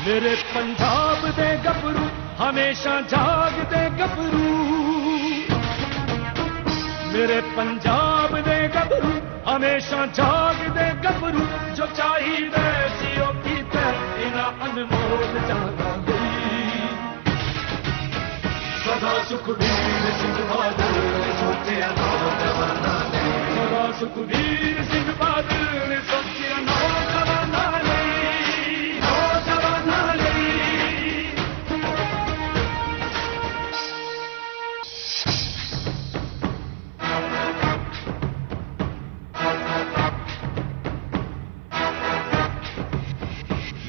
मेरे पंजाब दे गबरू हमेशा जागदे गबरू। मेरे पंजाब दे गबरू हमेशा जागदे गबरू। जो चाहिए जियो कीते इना अनमोल जाना गई। सदा सुखबीर सिंह बादल सोचिया नौजवाना ने। सदा सुखबीर सिंह बादल ने सोचिया नौजवाना ने।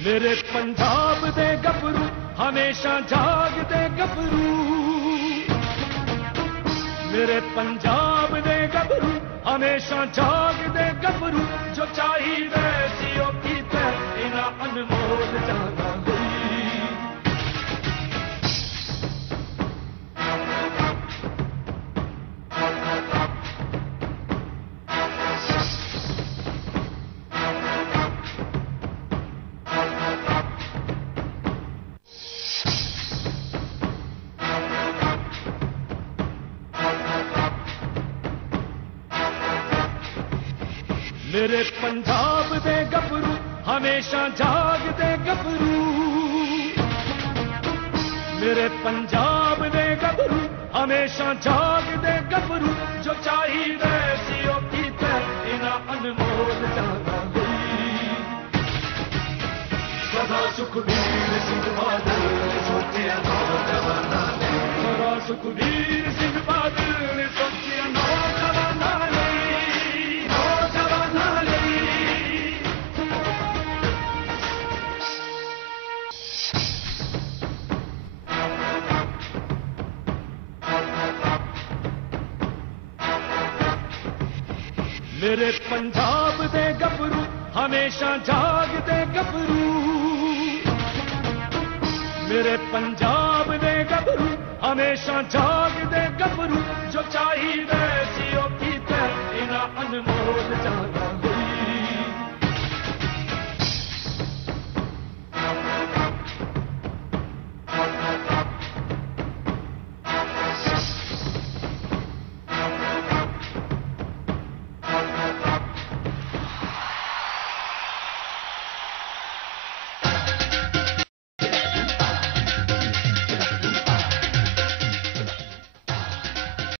मेरे पंजाब दे गबरू हमेशा जागदे गबरू। मेरे पंजाब दे गबरू हमेशा जागदे गबरू। जो चाहिए जियो कीते इना अनमोल जाना गई। मेरे पंजाब दे गबरू हमेशा जागदे गबरू। मेरे पंजाब दे गबरू हमेशा जागदे गबरू। जो चाहिए जियो कीते इना अनमोल जाना गई। सदा सुखबीर सिंह बादल सोचिया नौजवाना ने। सदा सुखबीर सिंह बादल ने सोचिया नौजवाना ने। मेरे पंजाब दे गबरू हमेशा जागदे गबरू। मेरे पंजाब दे गबरू हमेशा जागदे गबरू। जो चाहिए